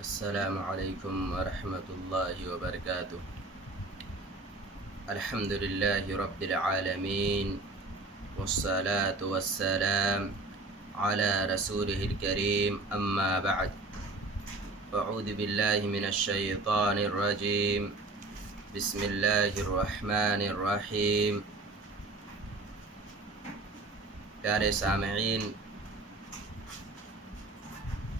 السلام علیکم ورحمۃ اللہ وبرکاتہ۔ الحمد للہ رب العالمین والصلاة والسلام علی رسولہ الکریم، اما بعد، اعوذ باللہ من الشیطان الرجیم، بسم اللہ الرحمن الرحیم۔ پیارے سامعین،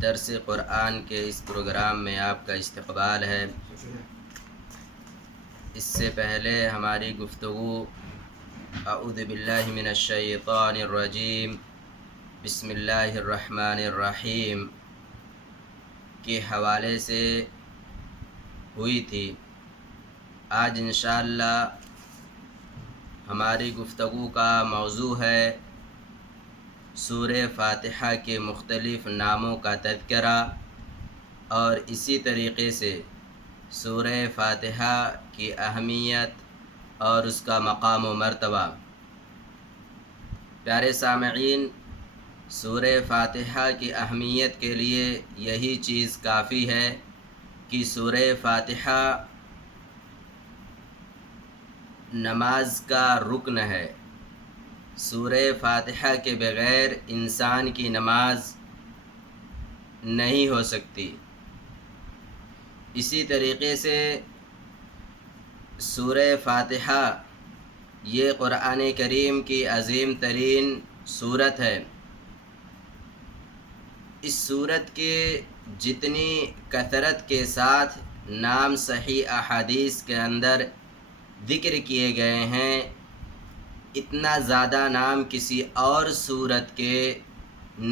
درس قرآن کے اس پروگرام میں آپ کا استقبال ہے۔ اس سے پہلے ہماری گفتگو اعوذ باللہ من الشیطان الرجیم بسم اللہ الرحمن الرحیم کے حوالے سے ہوئی تھی۔ آج انشاءاللہ ہماری گفتگو کا موضوع ہے سورہ فاتحہ کے مختلف ناموں کا تذکرہ، اور اسی طریقے سے سورہ فاتحہ کی اہمیت اور اس کا مقام و مرتبہ۔ پیارے سامعین، سورہ فاتحہ کی اہمیت کے لیے یہی چیز کافی ہے کہ سورہ فاتحہ نماز کا رکن ہے۔ سورہ فاتحہ کے بغیر انسان کی نماز نہیں ہو سکتی۔ اسی طریقے سے سورہ فاتحہ یہ قرآن کریم کی عظیم ترین سورت ہے۔ اس سورت کے جتنی کثرت کے ساتھ نام صحیح احادیث کے اندر ذکر کیے گئے ہیں، اتنا زیادہ نام کسی اور سورت کے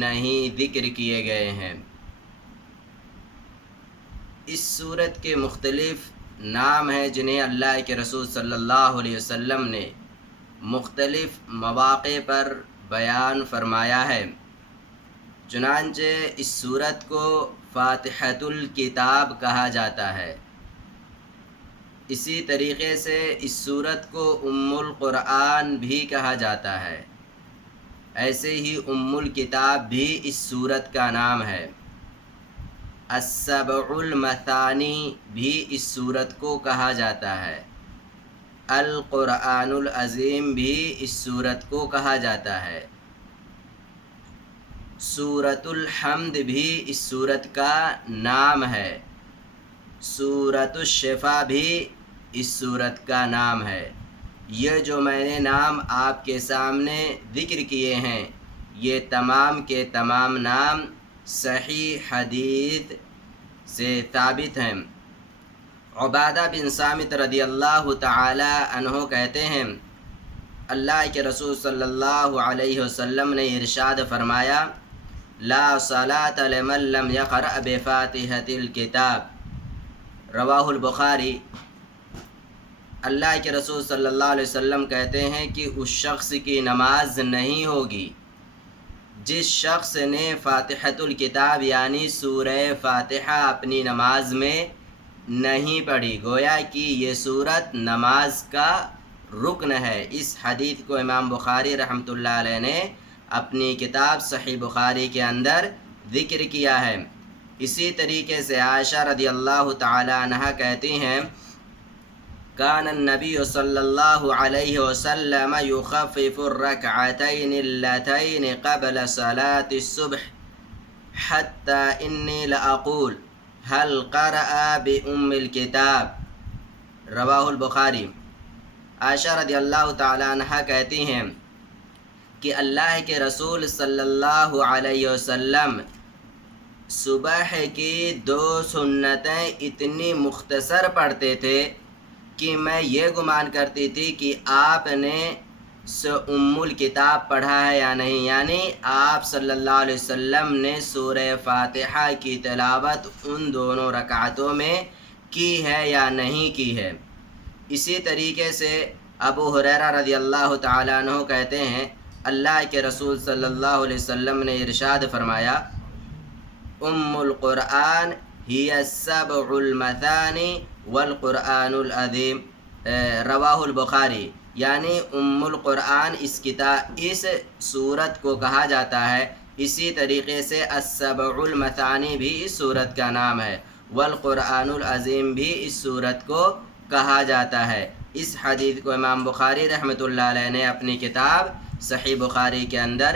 نہیں ذکر کیے گئے ہیں۔ اس سورت کے مختلف نام ہیں جنہیں اللہ کے رسول صلی اللہ علیہ وسلم نے مختلف مواقع پر بیان فرمایا ہے۔ چنانچہ اس سورت کو فاتحۃ الکتاب کہا جاتا ہے۔ اسی طریقے سے اس سورت کو ام القرآن بھی کہا جاتا ہے۔ ایسے ہی ام الکتاب بھی اس سورت کا نام ہے۔ السبع المثانی بھی اس سورت کو کہا جاتا ہے۔ القرآن العظیم بھی اس سورت کو کہا جاتا ہے۔ سورۃ الحمد بھی اس سورت کا نام ہے۔ سورۃ الشفا بھی اس سورت کا نام ہے۔ یہ جو میں نے نام آپ کے سامنے ذکر کیے ہیں، یہ تمام کے تمام نام صحیح حدیث سے ثابت ہیں۔ عبادہ بن صامت رضی اللہ تعالی عنہ کہتے ہیں، اللہ کے رسول صلی اللہ علیہ وسلم نے ارشاد فرمایا، لا صلاۃ لمن لم یقرأ بفاتحۃ الکتاب، رواہ البخاری۔ اللہ کے رسول صلی اللہ علیہ وسلم کہتے ہیں کہ اس شخص کی نماز نہیں ہوگی جس شخص نے فاتحۃ الکتاب یعنی سورہ فاتحہ اپنی نماز میں نہیں پڑھی۔ گویا کہ یہ سورت نماز کا رکن ہے۔ اس حدیث کو امام بخاری رحمۃ اللہ علیہ نے اپنی کتاب صحیح بخاری کے اندر ذکر کیا ہے۔ اسی طریقے سے عائشہ رضی اللہ تعالی عنہا کہتی ہیں، کان النبی صلی اللہ علیہ وسلم یخفف الرکعتین اللتین قبل صلاة الصبح حتی انی لأقول هل قرأ بأم الکتاب، رواہ البخاری۔ عائشہ رضی اللہ تعالی عنہ کہتی ہیں کہ اللہ کے رسول صلی اللہ علیہ وسلم صبح کی 2 سنتیں اتنی مختصر پڑھتے تھے کہ میں یہ گمان کرتی تھی کہ آپ نے ام الکتاب پڑھا ہے یا نہیں، یعنی آپ صلی اللہ علیہ وسلم نے سورہ فاتحہ کی تلاوت ان دونوں رکعتوں میں کی ہے یا نہیں کی ہے۔ اسی طریقے سے ابو ہریرہ رضی اللہ تعالیٰ عنہ کہتے ہیں، اللہ کے رسول صلی اللہ علیہ وسلم نے ارشاد فرمایا، ام القرآن ہی السبع المثانی والقرآن العظیم، رواہ البخاری۔ یعنی ام القرآن اس سورت کو کہا جاتا ہے۔ اسی طریقے سے السبع المثانی بھی اس سورت کا نام ہے۔ والقرآن العظیم بھی اس سورت کو کہا جاتا ہے۔ اس حدیث کو امام بخاری رحمۃ اللہ علیہ نے اپنی کتاب صحیح بخاری کے اندر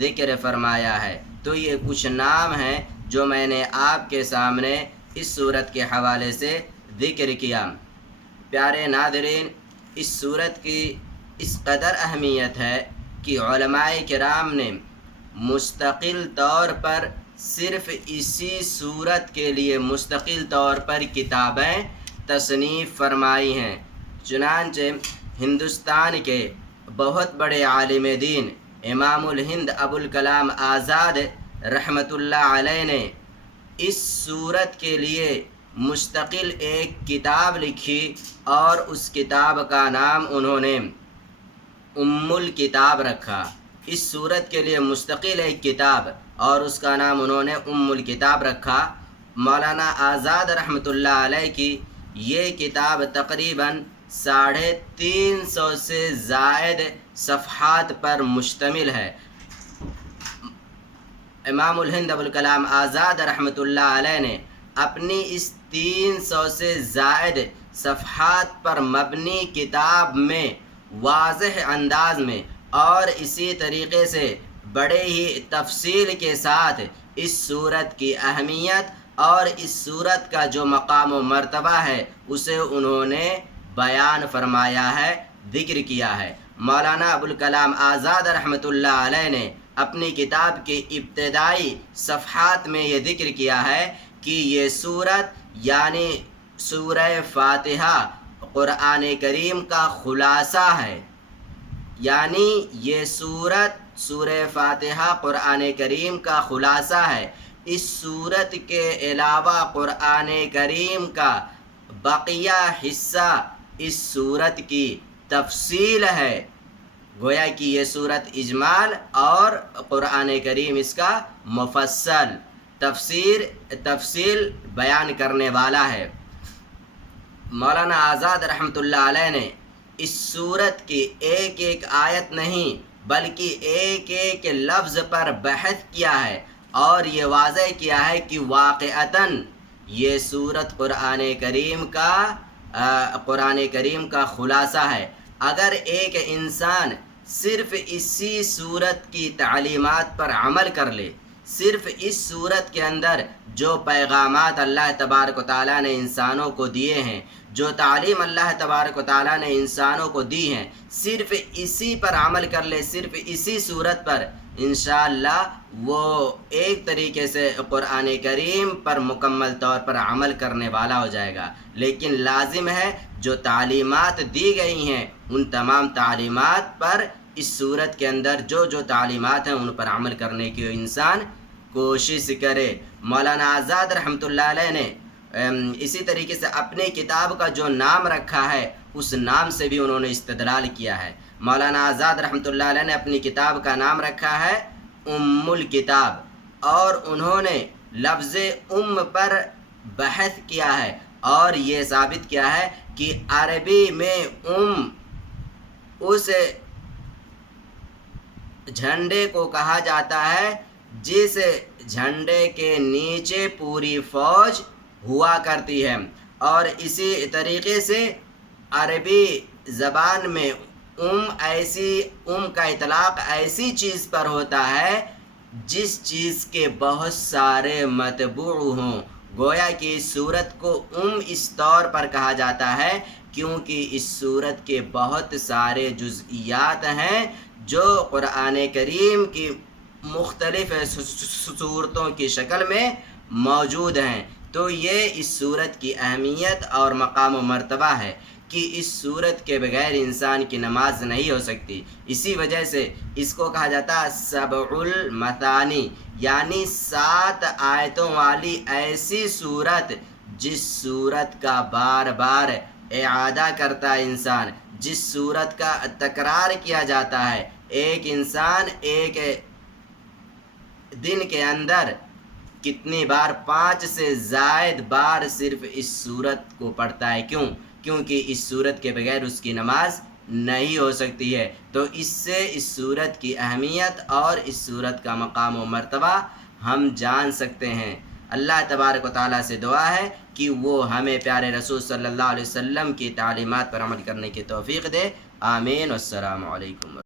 ذکر فرمایا ہے۔ تو یہ کچھ نام ہیں جو میں نے آپ کے سامنے اس سورت کے حوالے سے ذکر کیا۔ پیارے ناظرین، اس سورت کی اس قدر اہمیت ہے کہ علماء کرام نے مستقل طور پر صرف اسی سورت کے لیے مستقل طور پر کتابیں تصنیف فرمائی ہیں۔ چنانچہ ہندوستان کے بہت بڑے عالم دین امام الہند ابوالکلام آزاد رحمۃ اللہ علیہ نے اس سورت کے لیے مستقل ایک کتاب لکھی، اور اس کتاب کا نام انہوں نے ام الکتاب رکھا۔ اس سورت کے لیے مستقل ایک کتاب، اور اس کا نام انہوں نے ام الکتاب رکھا۔ مولانا آزاد رحمۃ اللہ علیہ کی یہ کتاب تقریباً 350 سے زائد صفحات پر مشتمل ہے۔ امام الہند ابوالکلام آزاد رحمۃ اللہ علیہ نے اپنی اس 300 سے زائد صفحات پر مبنی کتاب میں واضح انداز میں اور اسی طریقے سے بڑے ہی تفصیل کے ساتھ اس سورت کی اہمیت اور اس سورت کا جو مقام و مرتبہ ہے اسے انہوں نے بیان فرمایا ہے، ذکر کیا ہے۔ مولانا ابوالکلام آزاد رحمۃ اللہ علیہ نے اپنی کتاب کے ابتدائی صفحات میں یہ ذکر کیا ہے کہ یہ سورت یعنی سورہ فاتحہ قرآن کریم کا خلاصہ ہے، یعنی یہ سورت سورہ فاتحہ قرآن کریم کا خلاصہ ہے۔ اس سورت کے علاوہ قرآن کریم کا بقیہ حصہ اس سورت کی تفصیل ہے، گویا کہ یہ سورت اجمال اور قرآن کریم اس کا مفصل تفصیل بیان کرنے والا ہے۔ مولانا آزاد رحمۃ اللہ علیہ نے اس سورت کی ایک ایک آیت نہیں بلکہ ایک ایک لفظ پر بحث کیا ہے، اور یہ واضح کیا ہے کہ واقعتاً یہ سورت قرآن کریم کا خلاصہ ہے۔ اگر ایک انسان صرف اسی سورت کی تعلیمات پر عمل کر لے، صرف اس سورت کے اندر جو پیغامات اللہ تبارک و تعالیٰ نے انسانوں کو دیے ہیں، جو تعلیم اللہ تبارک و تعالیٰ نے انسانوں کو دی ہیں، صرف اسی پر عمل کر لے، صرف اسی صورت پر، انشاءاللہ وہ ایک طریقے سے قرآن کریم پر مکمل طور پر عمل کرنے والا ہو جائے گا۔ لیکن لازم ہے جو تعلیمات دی گئی ہیں ان تمام تعلیمات پر اس صورت کے اندر جو تعلیمات ہیں ان پر عمل کرنے کی انسان کوشش کرے۔ مولانا آزاد رحمۃ اللہ علیہ نے اسی طریقے سے اپنی کتاب کا جو نام رکھا ہے اس نام سے بھی انہوں نے استدلال کیا ہے۔ مولانا آزاد رحمۃ اللہ علیہ نے اپنی کتاب کا نام رکھا ہے ام الکتاب، اور انہوں نے لفظ ام پر بحث کیا ہے اور یہ ثابت کیا ہے کہ عربی میں ام اس جھنڈے کو کہا جاتا ہے جس جھنڈے کے نیچے پوری فوج ہوا کرتی ہے، اور اسی طریقے سے عربی زبان میں ام کا اطلاق ایسی چیز پر ہوتا ہے جس چیز کے بہت سارے متبوع ہوں۔ گویا کہ اس صورت کو اس طور پر کہا جاتا ہے کیونکہ اس صورت کے بہت سارے جزئیات ہیں جو قرآن کریم کی مختلف صورتوں کی شکل میں موجود ہیں۔ تو یہ اس صورت کی اہمیت اور مقام و مرتبہ ہے کہ اس صورت کے بغیر انسان کی نماز نہیں ہو سکتی۔ اسی وجہ سے اس کو کہا جاتا ہے سبع المثانی، یعنی 7 آیتوں والی ایسی صورت جس صورت کا بار بار اعادہ کرتا ہے انسان، جس صورت کا تکرار کیا جاتا ہے۔ ایک انسان ایک دن کے اندر کتنی بار 5 سے زائد بار صرف اس صورت کو پڑھتا ہے، کیونکہ اس صورت کے بغیر اس کی نماز نہیں ہو سکتی ہے۔ تو اس سے اس صورت کی اہمیت اور اس صورت کا مقام و مرتبہ ہم جان سکتے ہیں۔ اللہ تبارک و تعالیٰ سے دعا ہے کہ وہ ہمیں پیارے رسول صلی اللہ علیہ وسلم کی تعلیمات پر عمل کرنے کی توفیق دے. آمین. والسلام علیکم.